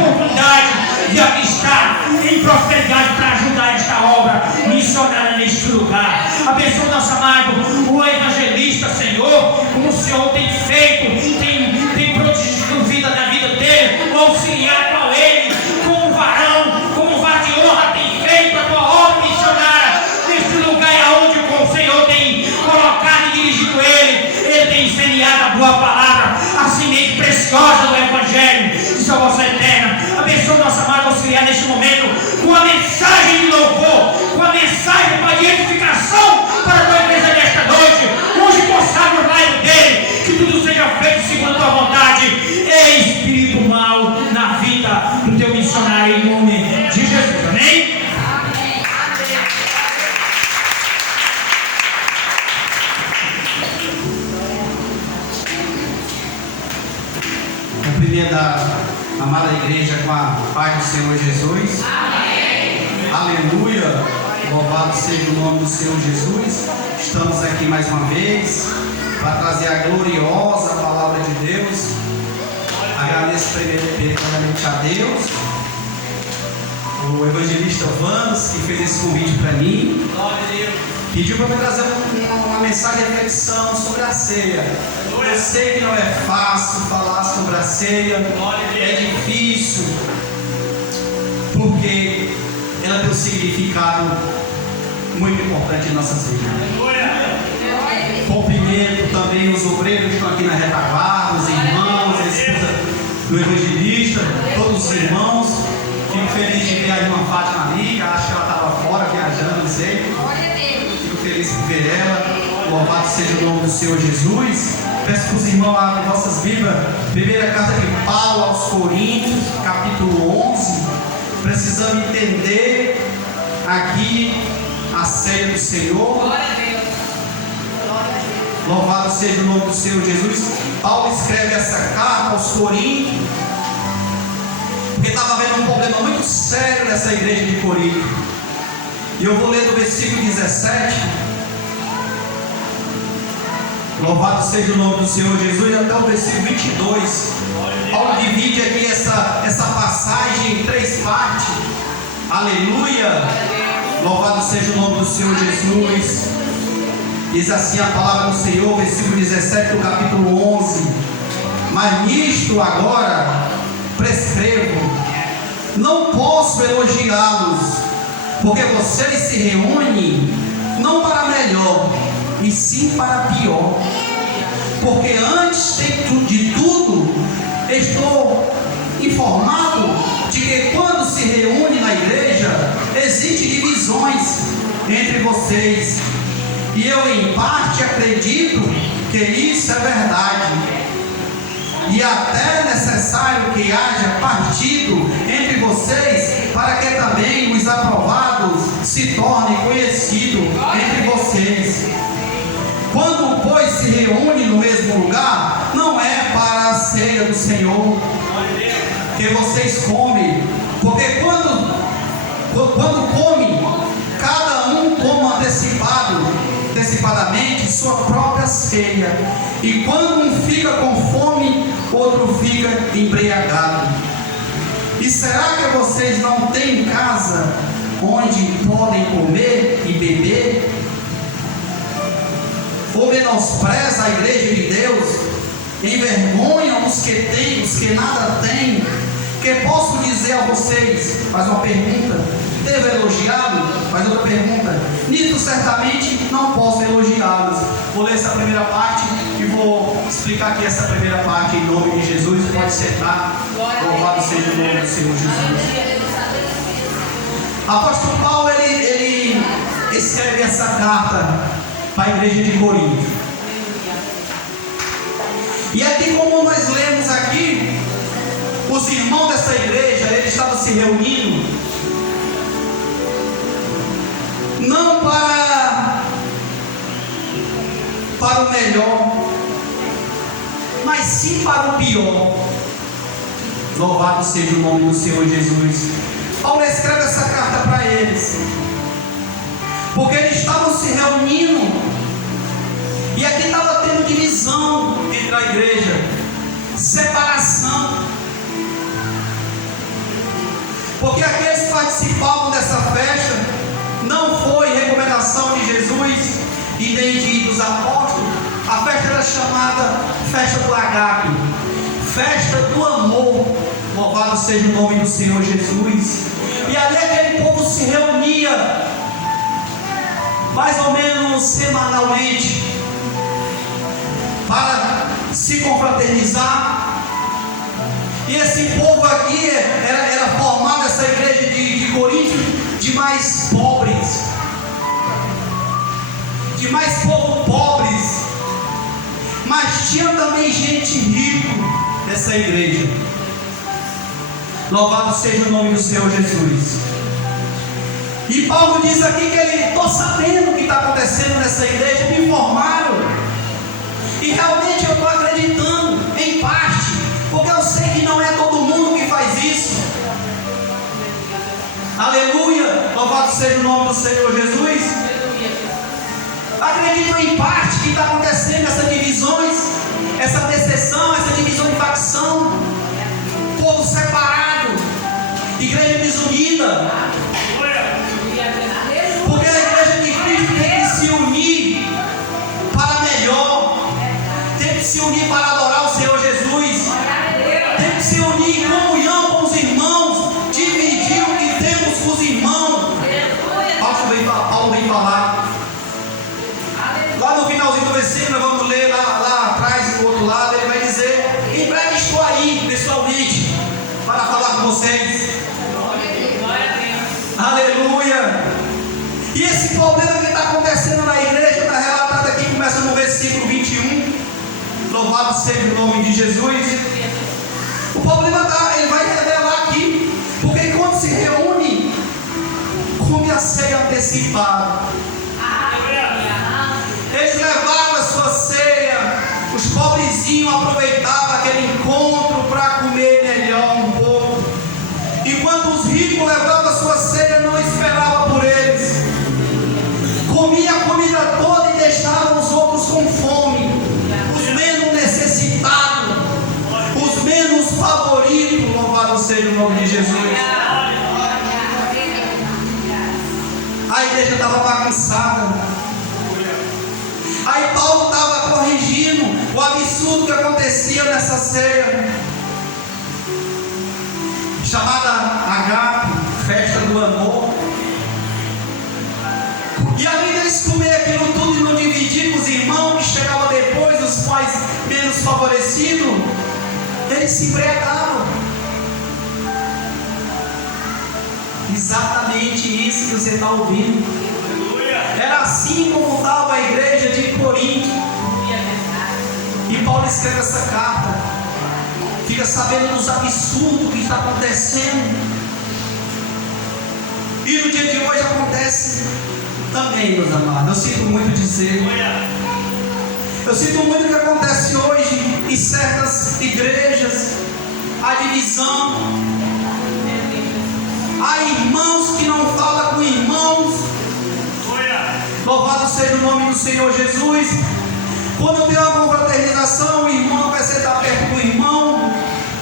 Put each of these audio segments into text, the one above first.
oportunidade de aqui estar em prosperidade para ajudar esta obra missionária neste lugar. Abençoa o nosso amado, o evangelista, Senhor, como o Senhor tem feito, tem produzido vida na vida dele, o auxiliar com ele, como varão, como vara de honra, tem feito a tua obra missionária neste lugar onde o Senhor tem colocado e dirigido ele tem semeado a boa palavra, a semente preciosa do Evangelho de salvação eterna. Abençoa o nosso amado auxiliar neste momento com a mensagem de louvor, com a mensagem de edificação para a tua igreja nesta noite. Hoje consagra o raio dele, que tudo seja feito segundo a tua vontade e espiritual na vida do teu missionário em nome de Jesus. Amém? Cumprimento a amada igreja com a paz do Senhor Jesus. Amém. Aleluia. Louvado seja o nome do Senhor Jesus. Estamos aqui mais uma vez para trazer a gloriosa palavra de Deus. Agradeço primeiramente a Deus, o evangelista Vans, que fez esse convite para mim. Pediu para eu trazer uma mensagem de reflexão sobre a ceia. Eu sei que não é fácil falar sobre a ceia, é difícil, porque ela tem um significado muito importante em nossas vidas. Cumprimento também os obreiros que estão aqui na retaguarda, os irmãos, a esposa do evangelista, todos os irmãos. Fico feliz de ver a irmã Fátima ali, acho que ela estava fora viajando, não sei. Fico feliz por ver ela. Louvado seja o nome do Senhor Jesus. Peço para os irmãos lá em vossas Bíblias, primeira carta de Paulo aos Coríntios, capítulo 11. Precisamos entender aqui a ceia do Senhor. Louvado seja o nome do Senhor Jesus. Paulo escreve essa carta aos Coríntios, porque estava havendo um problema muito sério nessa igreja de Corinto. E eu vou ler do versículo 17. Louvado seja o nome do Senhor Jesus, até o versículo 22. Paulo divide aqui essa passagem em 3 partes. Aleluia. Louvado seja o nome do Senhor Jesus. Diz assim a palavra do Senhor, versículo 17 do capítulo 11. Mas nisto agora prescrevo, não posso elogiá-los, porque vocês se reúnem não para melhor, e sim para pior. Porque antes de tudo, estou informado de que quando se reúne na igreja, existem divisões entre vocês. E eu em parte acredito que isso é verdade. E até é necessário que haja partido entre vocês, para que também os aprovados se tornem conhecidos entre vocês. Quando, pois, se reúne no mesmo lugar, não é para a ceia do Senhor que vocês comem, porque quando comem, cada um toma antecipadamente sua própria ceia, e quando um fica com fome, outro fica embriagado. E será que vocês não têm casa onde podem comer e beber? Ou menospreza a igreja de Deus, envergonham os que têm, os que nada têm? Que posso dizer a vocês? Faz uma pergunta. Devo elogiá-los? Faz outra pergunta. Nisso certamente não posso elogiá-los. Vou ler essa primeira parte e vou explicar aqui essa primeira parte em nome de Jesus. Pode sentar. Louvado seja o nome do Senhor Jesus. Apóstolo Paulo, ele escreve essa carta para a igreja de Corinto. E aqui, como nós lemos aqui, os irmãos dessa igreja, eles estavam se reunindo não para o melhor, mas sim para o pior. Louvado seja o nome do Senhor Jesus. Paulo escreve essa carta para eles, porque eles estavam se reunindo, e aqui estava tendo divisão entre a igreja, separação. Porque aqueles que participavam dessa festa não foi recomendação de Jesus e nem dos apóstolos. A festa era chamada festa do agape, festa do amor. Louvado seja o nome do Senhor Jesus. E ali aquele povo se reunia mais ou menos semanalmente para se confraternizar. E esse povo aqui era formado, essa igreja de Corinto, de mais pobres, de mais povo pobres, mas tinha também gente rica nessa igreja. Louvado seja o nome do Senhor Jesus. E Paulo diz aqui que ele: estou sabendo o que está acontecendo nessa igreja, me informaram, e realmente eu estou acreditando em parte, porque eu sei que não é todo mundo que faz isso. Aleluia, louvado seja o nome do Senhor Jesus. Acredito em parte que está acontecendo essas divisões, essa decepção, essa divisão de facção, povo separado, igreja desunida. Porque a igreja de Cristo tem que se unir para melhor, tem que se unir para adorar o Senhor Jesus, tem que se unir em comunhão com os irmãos, dividir o que temos com os irmãos. Paulo vem falar lá no finalzinho do versículo, nós vamos ler lá atrás, do outro lado, ele vai dizer: em breve estou aí pessoalmente para falar com vocês. Aleluia. E esse problema que está acontecendo na igreja está relatado aqui, começa no versículo 21. Louvado seja o nome de Jesus. O problema ele vai revelar aqui, porque quando se reúne, come a ceia antecipada. Eles levavam a sua ceia, os pobrezinhos aproveitavam aquele encontro para comer melhor um pouco, enquanto os ricos levavam a sua ceia, não esperavam por eles, comia a comida toda e deixavam os outros com fome, os menos necessitados, os menos favoritos. Louvado seja o nome de Jesus. A igreja estava bagunçada. Aí Paulo estava corrigindo o absurdo que acontecia nessa ceia, chamada agape, festa do amor. E além deles comer aquilo tudo e não dividir com os irmãos que chegavam depois, os mais menos favorecidos, eles se embriagavam. Exatamente isso que você está ouvindo. Era assim como estava a igreja de Corinto. E Paulo escreve essa carta, fica sabendo dos absurdos que está acontecendo. E no dia de hoje acontece também, meus amados. Eu sinto muito dizer, eu sinto muito que acontece hoje em certas igrejas, a divisão. Há irmãos que não falam com irmãos. Louvado seja o nome do Senhor Jesus. Quando tem uma confraternização, o irmão vai sentar perto do irmão,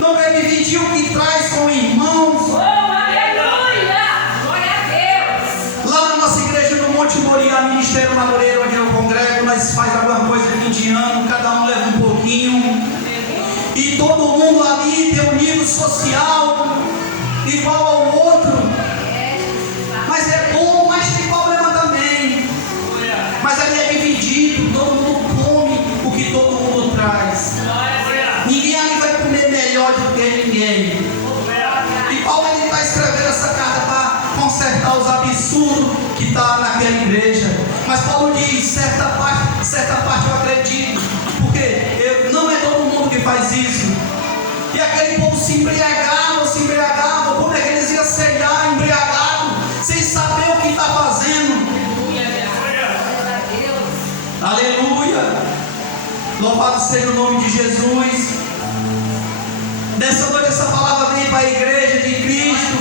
não vai dividir o que traz com o irmão. Aleluia! Glória a Deus! Lá na nossa igreja no Monte Moriá, Ministério Madureira, onde eu congrego, nós faz alguma coisa de fim de ano, cada um leva um pouquinho, e todo mundo ali tem um nível social igual ao outro. Mas é bom, mas tem problema também. Mas ali é dividido, todo mundo come o que todo mundo traz. Ninguém ali vai comer melhor do que ninguém. E Paulo está escrevendo essa carta para consertar os absurdos que está naquela igreja. Mas Paulo diz: certa parte eu acredito, porque não é todo mundo que faz isso. E aquele povo se embriagava. Como é que eles iam ceiar embriagado, sem saber o que está fazendo? Aleluia! Louvado seja o nome de Jesus. Nessa noite essa palavra vem para a igreja de Cristo.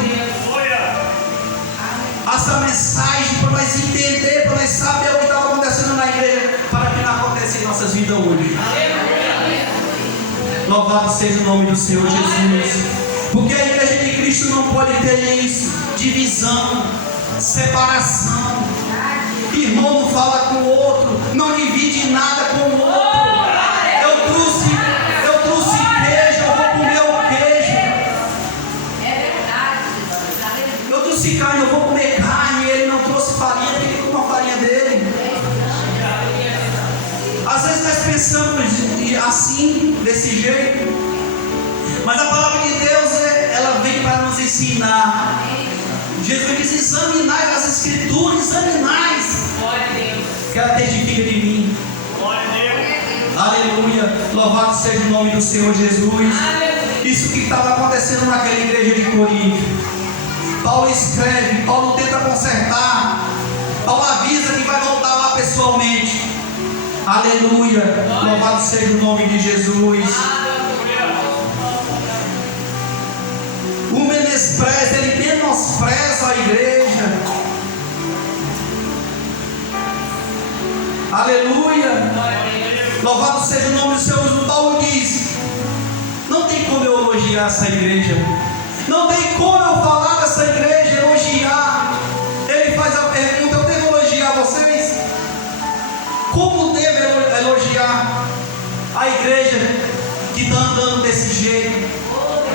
Essa mensagem para nós entender, para nós saber o que estava acontecendo na igreja, para que não aconteça em nossas vidas hoje. Louvado seja o nome do Senhor Jesus. Porque a igreja de Cristo não não pode ter isso, divisão, separação. Irmão não fala com o outro, não divide nada com o outro. Eu trouxe queijo, eu vou comer o queijo. É verdade. Eu trouxe carne, eu vou comer carne. Ele não trouxe farinha, ele come a farinha dele. Às vezes nós pensamos assim, desse jeito, mas a palavra de Deus, ela vem para nos ensinar. Jesus diz: examinai as Escrituras, examinai, que ela testifica de mim. Aleluia, louvado seja o nome do Senhor Jesus. Isso que estava acontecendo naquela igreja de Corinto. Paulo escreve, Paulo tenta consertar, Paulo avisa que vai voltar lá pessoalmente. Aleluia, louvado seja o nome de Jesus. O menospreza, ele menospreza a igreja. Aleluia, louvado seja o nome do Senhor. O Paulo diz: não tem como eu elogiar essa igreja, não tem como eu falar dessa igreja, elogiar. Ele faz a pergunta: eu devo elogiar vocês? Como devo elogiar a igreja que está andando desse jeito?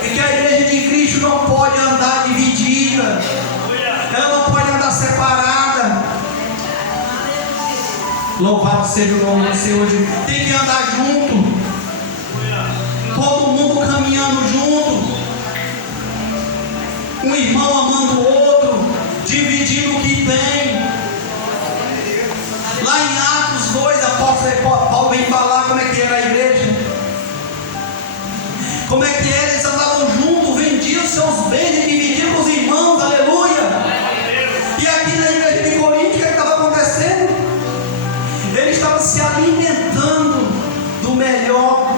E que a igreja de Cristo não pode andar dividida, ela não pode andar separada. Louvado seja o nome do Senhor. Tem que andar junto, todo mundo caminhando junto, um irmão amando o outro, dividindo o que tem. Lá em Atos 2, apóstolo Paulo vem falar como é que era a igreja, como é que era. Eles andavam juntos, vendiam seus bens e dividiam com os irmãos. Aleluia. E aqui na igreja de Corinto, o que estava acontecendo? Eles estavam se alimentando do melhor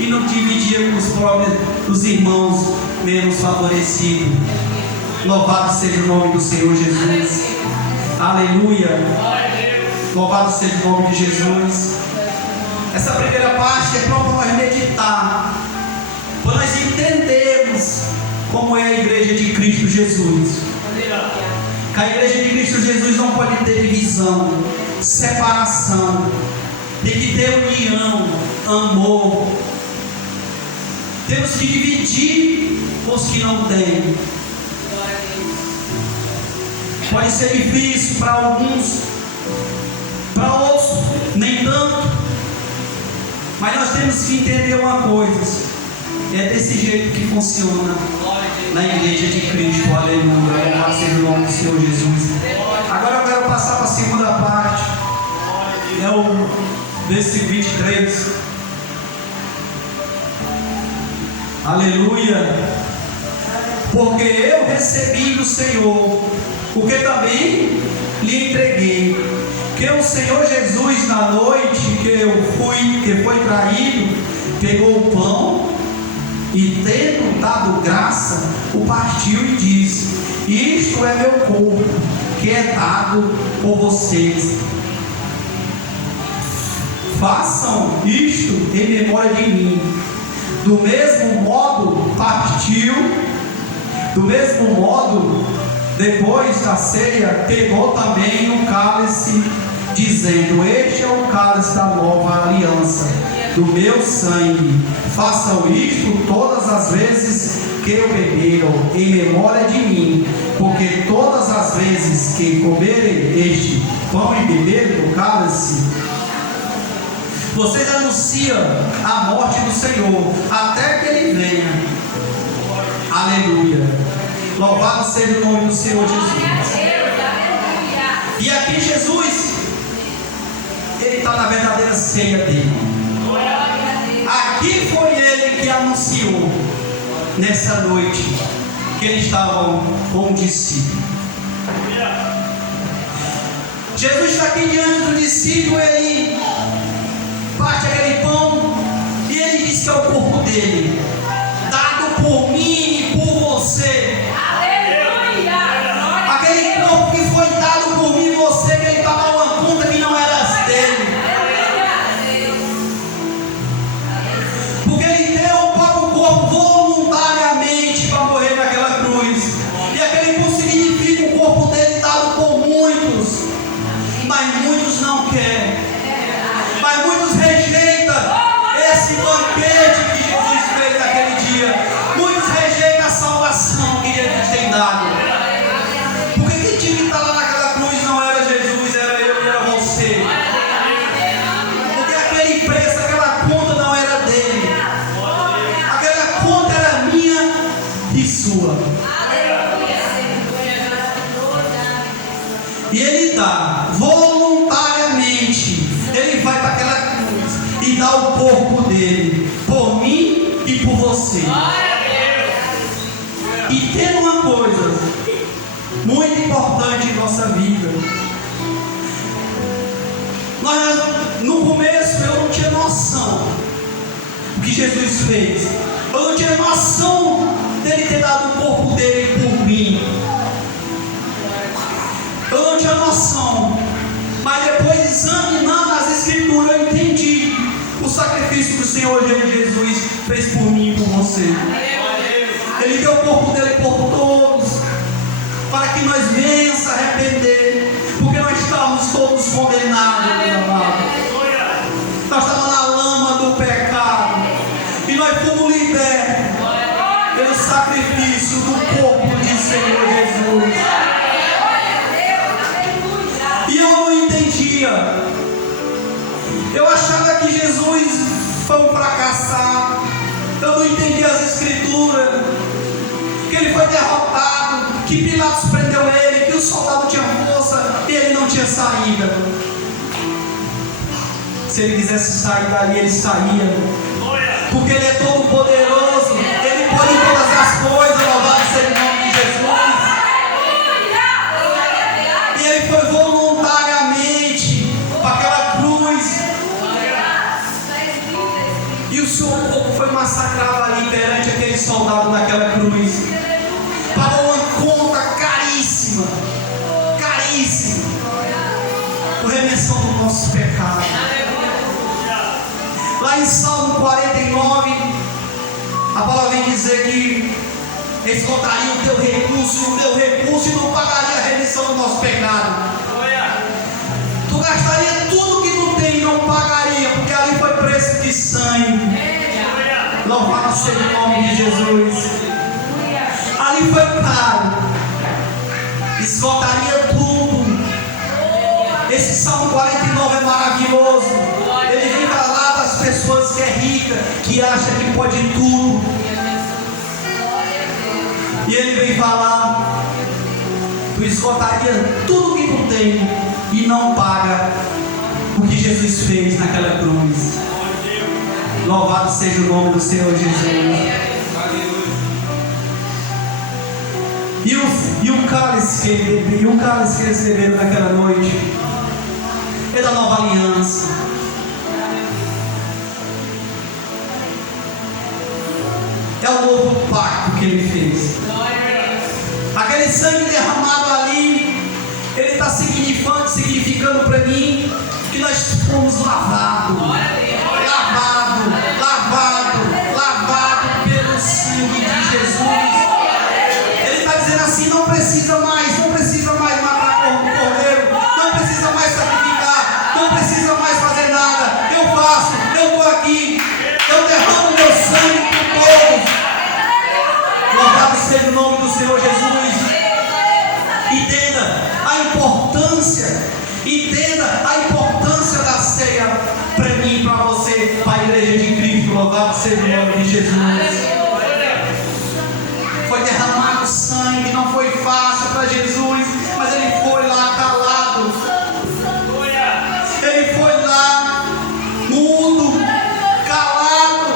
e não dividiam com os próprios, os irmãos menos favorecidos. Louvado seja o nome do Senhor Jesus. Aleluia. Louvado seja o nome de Jesus. Essa primeira parte é para nós meditar, para nós entendermos como é a igreja de Cristo Jesus. Que a igreja de Cristo Jesus não pode ter divisão, separação. Tem que ter união, amor. Temos que dividir com os que não têm. Pode ser difícil para alguns, para outros nem tanto, mas nós temos que entender uma coisa: é desse jeito que funciona na igreja de Cristo. Aleluia, louvado seja o nome do Senhor Jesus. Agora eu quero passar para a segunda parte, é o versículo 23. Aleluia. Porque eu recebi do Senhor o que também lhe entreguei, que o Senhor Jesus, na noite que foi traído, pegou o pão e, tendo dado graça, o partiu e disse: isto é meu corpo, que é dado por vocês. Façam isto em memória de mim. Do mesmo modo partiu, do mesmo modo, depois da ceia, pegou também o cálice, dizendo: este é o cálice da nova aliança, do meu sangue. Façam isto todas as vezes que o beberam, em memória de mim. Porque todas as vezes que comerem este pão e beberem do cálice, vocês anunciam a morte do Senhor até que Ele venha. Aleluia. Louvado seja o nome do Senhor Jesus. E aqui Jesus, Ele está na verdadeira ceia dele. Aqui foi Ele que anunciou nessa noite que eles estavam com o discípulo. Jesus está aqui diante do discípulo. Ele parte aquele pão e Ele diz que é o corpo dele, dado por mim e por você. Aquele corpo que foi dado por mim e você, que Ele pagou uma conta que não era dele, porque Ele deu o próprio corpo voluntariamente para morrer naquela cruz. e sua. E Ele dá voluntariamente. Ele vai para aquela cruz e dá o corpo dele por mim e por você. E tem uma coisa muito importante em nossa vida. No começo eu não tinha noção do que Jesus fez. Eu não tinha noção dele ter dado o corpo dele por mim. Eu não tinha noção. Mas depois, examinando as Escrituras, eu entendi o sacrifício que o Senhor Jesus fez por mim e por você. Ele deu o corpo dele por todos, para que nós venhamos a arrepender, porque nós estávamos todos condenados, meu amado. Nós estávamos na lama do pecado, e nós fomos libertos pelo sacrifício do corpo de Senhor Jesus. E eu não entendia. Eu achava que Jesus foi um fracassado. Eu não entendia as Escrituras, que ele foi derrotado, que Pilatos prendeu ele, que o soldado tinha força e ele não tinha saída. Se ele quisesse sair dali, ele saía, porque ele é todo poderoso, ele pode todas as coisas. Louvado seja o nome de Jesus. E ele foi voluntariamente para aquela cruz, e o seu corpo foi massacrado ali perante aquele soldado naquela cruz. Pagou uma conta caríssima, por remissão do nosso pecado. Lá em Salmo 49, a palavra vem dizer que esgotaria o teu recurso, e o meu recurso, e não pagaria a remissão do nosso pecado. Tu gastaria tudo que tu tem e não pagaria, porque ali foi preço de sangue. Louvado seja o nome de Jesus. Ali foi caro, esgotaria tudo. Esse Salmo 49 é maravilhoso. Ele vem falar das pessoas que é rica, que acha que pode tudo. E ele vem falar: tu esgotaria tudo que tu tem e não paga o que Jesus fez naquela cruz. Louvado seja o nome do Senhor Jesus. E o cálice que eles beberam naquela noite é da nova aliança. É o novo pacto que ele fez. Aquele sangue derramado ali, ele está significando para mim que nós fomos lavados pelo sangue de Jesus. Ele está dizendo assim: não precisa mais matar cordeiro, não precisa mais sacrificar, não precisa mais fazer nada. Eu faço, eu estou aqui, eu derramo meu sangue por todos. Louvado seja o nome do Senhor Jesus. Entenda a importância da ceia para mim e para você, para a igreja de Cristo. Louvado seja o nome de Jesus. Foi derramado sangue, não foi fácil para Jesus, mas ele foi lá calado, ele foi lá mudo, calado,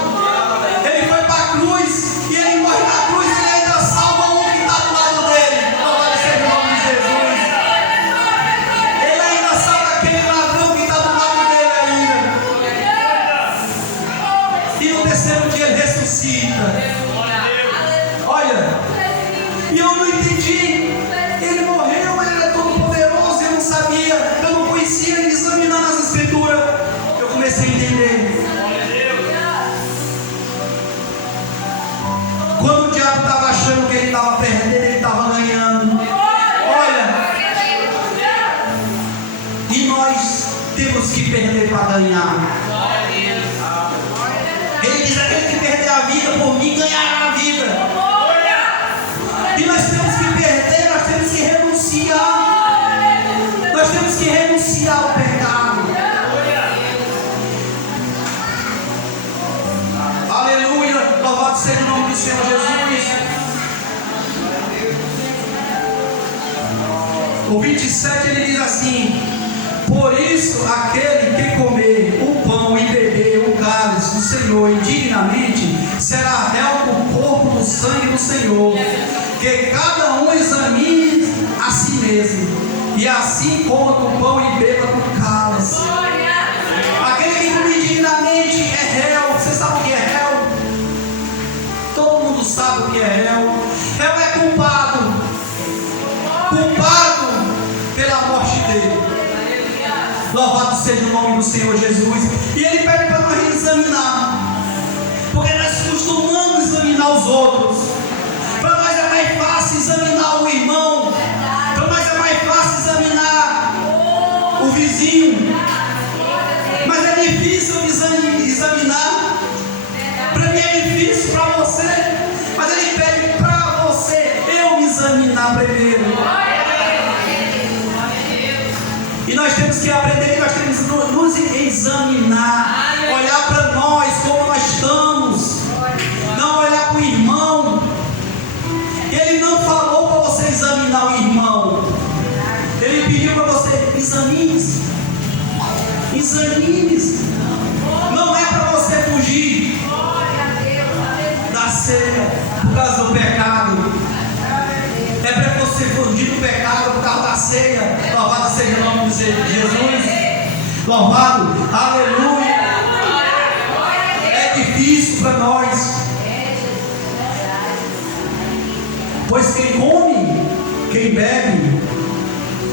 ele foi para a cruz, e ele morre na cruz, e ele ainda salva um que está do lado dele. Louvado seja o nome de Jesus. Ele ainda salva aquele ladrão que está do lado dele ainda, e no terceiro dia ele ressuscita. Olha, e eu não entendi. Ele morreu, ele era todo poderoso, eu não sabia, eu não conhecia. Examinando as Escrituras, eu comecei a entender. Quando o diabo estava achando que ele estava perdendo, ele estava ganhando. Olha, e nós temos que perder para ganhar. Ele diz: aquele que perder a vida por mim ganhará a vida. E nós temos que perder, nós temos que renunciar. Nós temos que renunciar ao pecado. Aleluia, louvado seja o nome do Senhor Jesus. O 27 ele diz assim: por isso aquele que comer o pão e beber o cálice do Senhor indignamente será réu do corpo do sangue do Senhor. Que cada um examine a si mesmo, e assim coma do pão e beba do cálice. Aquele que come indignamente é réu. Você sabe o que é réu? Todo mundo sabe o que é réu. Réu é culpado pela morte dele. Louvado seja o nome do Senhor Jesus. E ele pede para nós examinar, porque nós costumamos examinar os outros. Para nós é mais fácil examinar o irmão, para nós é mais fácil examinar o vizinho, mas é difícil examinar. Para mim é difícil, para você, mas ele pede para você eu me examinar primeiro. E nós temos que aprender, que nós temos que nos examinar, olhar para nós, como nós estamos, não olhar para o irmão. Ele não falou para você examinar o irmão, ele pediu para você examine-se. Não é para você fugir da ceia por causa do pecado. É para você fugir do pecado por causa da ceia. Louvado seja o nome de Jesus. Louvado, aleluia. É difícil para nós, pois quem come, quem bebe,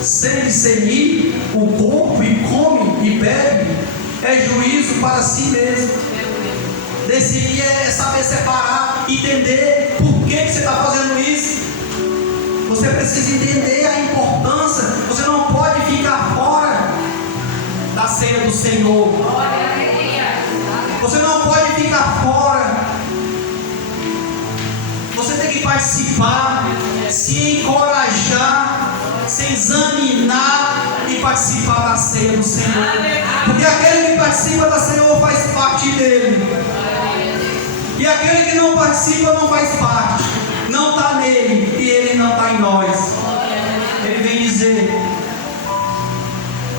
sem discernir o corpo, e come e bebe, é juízo para si mesmo. Decidir é saber separar, entender por que você está fazendo isso. Você precisa entender a importância. Você não pode ficar fora da ceia do Senhor. Você não pode ficar fora. Você tem que participar, se encorajar, se examinar e participar da ceia do Senhor. Porque aquele que participa da ceia faz parte dele. E aquele que não participa não faz parte. Não está nele e ele não está em nós. Ele vem dizer: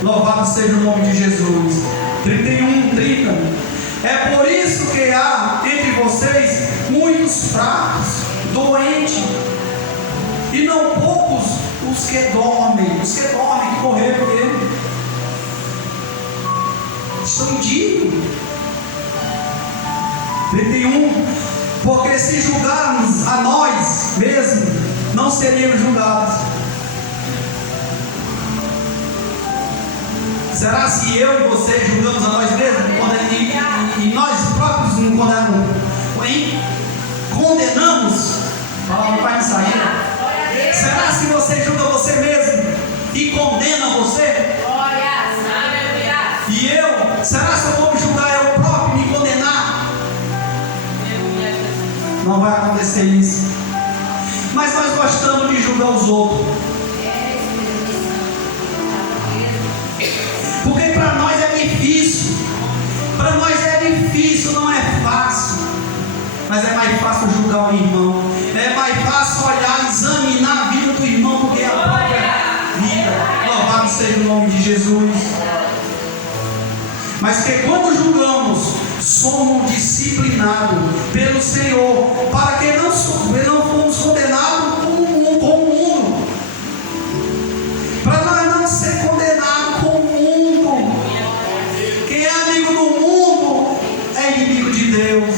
louvado seja o nome de Jesus. 31:30. É por isso que há entre vocês muitos fracos, doentes, e não poucos os que dormem, que morreram dele. Estão indignos. 31. Porque se julgarmos a nós mesmos, não seríamos julgados. Será se eu e você julgamos a nós mesmos? E nós próprios nos condenamos? Fala no pai de sair. Será se você julga você mesmo e condena você? E eu? Será se eu vou me julgar eu próprio e me condenar? Não vai acontecer isso. Mas nós gostamos de julgar os outros, porque para nós é difícil. Para nós é difícil, não é fácil. Mas é mais fácil julgar o irmão. É mais fácil olhar, examinar a vida do irmão do que a própria vida. Louvado seja o nome de Jesus. Mas que quando julgamos, somos disciplinados pelo Senhor, para que não fomos condenados com o mundo. Para nós não ser condenados com o mundo. Quem é amigo do mundo é inimigo de Deus.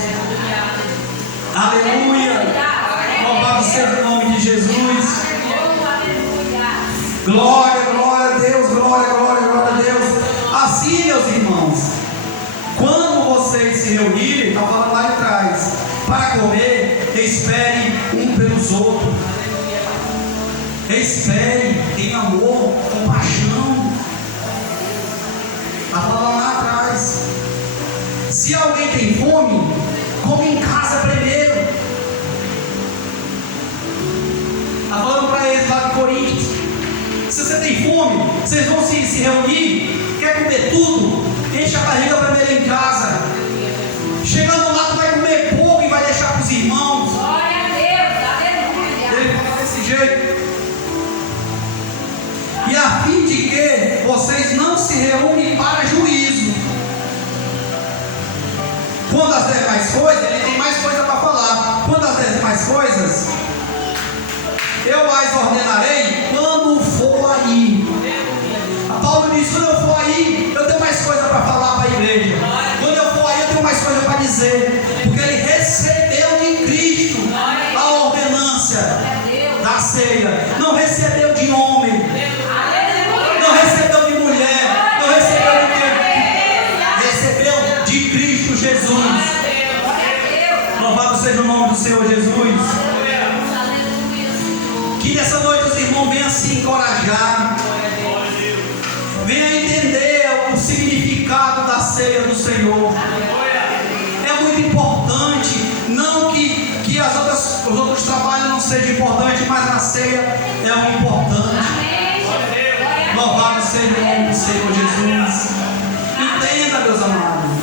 Aleluia. Louvado seja o nome de Jesus. Glória, glória a Deus, glória, glória, glória a Deus. Assim, meus irmãos, quando vocês se reunirem, está falando lá de trás, para comer, espere um pelos outros. Espere, tem amor, compaixão. Está falando lá atrás. Se alguém tem fome, come em casa primeiro. Está falando para eles lá de Coríntios. Se você tem fome, vocês vão se reunir, quer comer tudo, enche a barriga primeiro em casa. Chegando lá, tu vai comer pouco e vai deixar para os irmãos. Glória a Deus, aleluia. Ele fala desse jeito. vocês não se reúnem para juízo. Quando as demais coisas, ele tem mais coisa para falar. Quando as demais coisas, eu as ordenarei quando for aí. Paulo diz: quando eu for aí, eu tenho mais coisa para falar para a igreja. Quando eu for aí, eu tenho mais coisa para dizer. Porque ele recebeu de Cristo a ordenância da ceia. Não recebeu de homem, não recebeu de mulher, não recebeu de Deus. Recebeu de Cristo Jesus. Louvado seja o nome do Senhor Jesus. Que nessa noite os irmãos venham se encorajar, venham entender o significado da ceia do Senhor. É muito importante, não que os outros trabalhos não sejam importantes, mas a ceia é o importante. Louvado seja o nome do Senhor Jesus. Entenda, meus amados,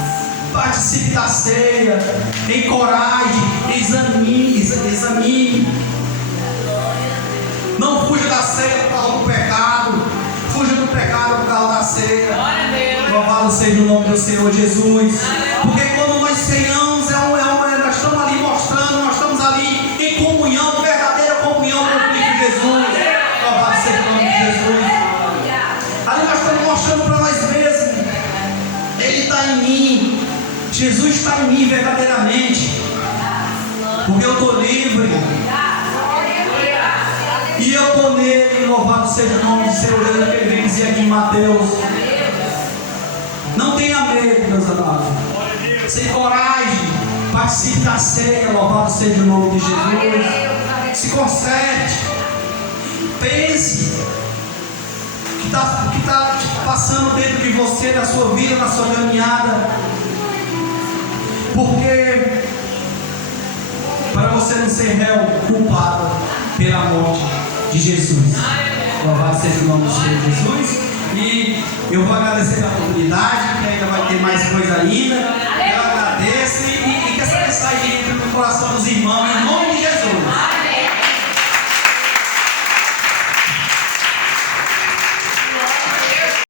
participe da ceia, encoraje, examine. Não fuja da ceia por causa do pecado. Fuja do pecado por causa da ceia. Louvado seja o nome do Senhor Jesus. Porque quando nós ceiamos, nós estamos ali mostrando, nós estamos ali em comunhão, verdadeira comunhão com Cristo Jesus. Louvado seja o nome de Jesus. Ali nós estamos mostrando para nós mesmos: Ele está em mim. Jesus está em mim verdadeiramente. Porque eu estou livre. E eu estou nele. Louvado seja o nome do Senhor Jesus, que ele vem dizer aqui em Mateus. Não tenha medo, meus amados. Se encoraje, participe da ceia. Louvado seja o nome de Jesus. Se conserte. Pense que está passando dentro de você, na sua vida, na sua caminhada. Porque para você não ser réu culpado pela morte de Jesus. Louvado seja o nome do Senhor Jesus. E eu vou agradecer a oportunidade, que ainda vai ter mais coisa ainda. Eu agradeço e que essa mensagem entre no coração dos irmãos, em nome de Jesus.